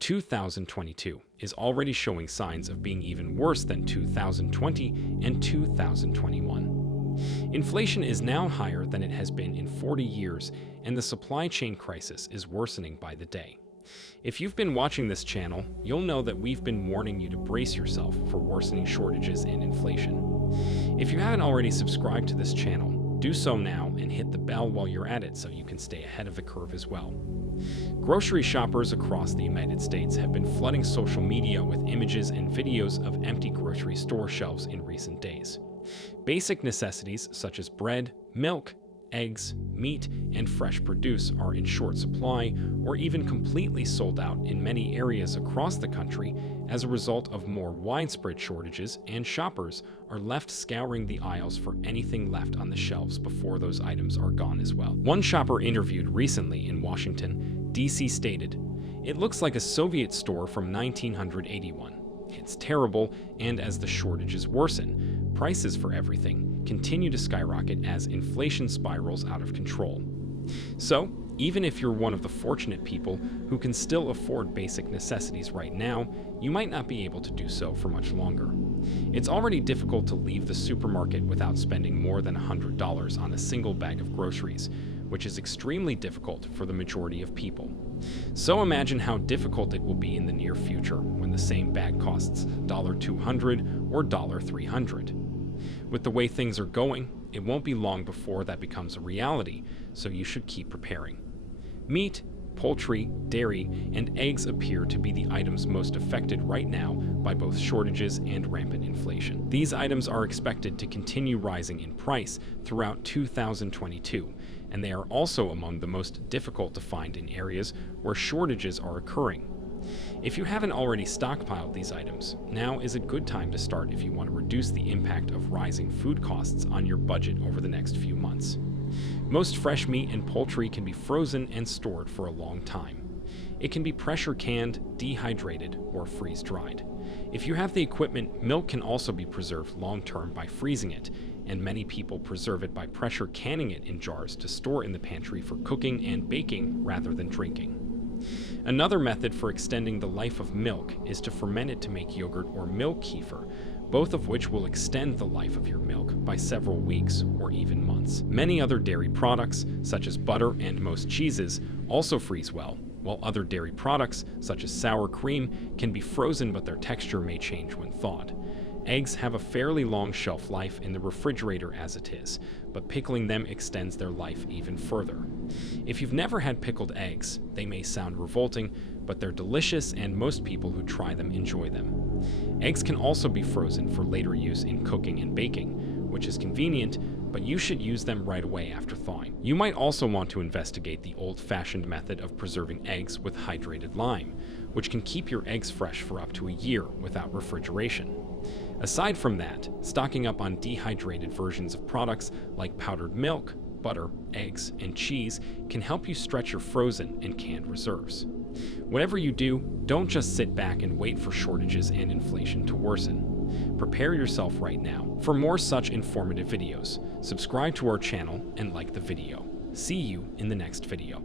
2022 is already showing signs of being even worse than 2020 and 2021. Inflation is now higher than it has been in 40 years, and the supply chain crisis is worsening by the day. If you've been watching this channel, you'll know that we've been warning you to brace yourself for worsening shortages and inflation. If you haven't already subscribed to this channel, do so now and hit the bell while you're at it so you can stay ahead of the curve as well. Grocery shoppers across the United States have been flooding social media with images and videos of empty grocery store shelves in recent days. Basic necessities such as bread, milk, eggs, meat, and fresh produce are in short supply or even completely sold out in many areas across the country as a result of more widespread shortages, and shoppers are left scouring the aisles for anything left on the shelves before those items are gone as well. One shopper interviewed recently in Washington, D.C. stated, "It looks like a Soviet store from 1981. It's terrible, and as the shortages worsen, prices for everything continue to skyrocket as inflation spirals out of control." So, even if you're one of the fortunate people who can still afford basic necessities right now, you might not be able to do so for much longer. It's already difficult to leave the supermarket without spending more than $100 on a single bag of groceries, which is extremely difficult for the majority of people. So imagine how difficult it will be in the near future when the same bag costs $200 or $300. With the way things are going, it won't be long before that becomes a reality, so you should keep preparing. Meat, poultry, dairy, and eggs appear to be the items most affected right now by both shortages and rampant inflation. These items are expected to continue rising in price throughout 2022, and they are also among the most difficult to find in areas where shortages are occurring. If you haven't already stockpiled these items, now is a good time to start if you want to reduce the impact of rising food costs on your budget over the next few months. Most fresh meat and poultry can be frozen and stored for a long time. It can be pressure canned, dehydrated, or freeze-dried. If you have the equipment, milk can also be preserved long-term by freezing it, and many people preserve it by pressure canning it in jars to store in the pantry for cooking and baking rather than drinking. Another method for extending the life of milk is to ferment it to make yogurt or milk kefir, both of which will extend the life of your milk by several weeks or even months. Many other dairy products, such as butter and most cheeses, also freeze well, while other dairy products, such as sour cream, can be frozen but their texture may change when thawed. Eggs have a fairly long shelf life in the refrigerator as it is, but pickling them extends their life even further. If you've never had pickled eggs, they may sound revolting, but they're delicious and most people who try them enjoy them. Eggs can also be frozen for later use in cooking and baking, which is convenient, but you should use them right away after thawing. You might also want to investigate the old-fashioned method of preserving eggs with hydrated lime, which can keep your eggs fresh for up to a year without refrigeration. Aside from that, stocking up on dehydrated versions of products like powdered milk, butter, eggs, and cheese can help you stretch your frozen and canned reserves. Whatever you do, don't just sit back and wait for shortages and inflation to worsen. Prepare yourself right now. For more such informative videos, subscribe to our channel and like the video. See you in the next video.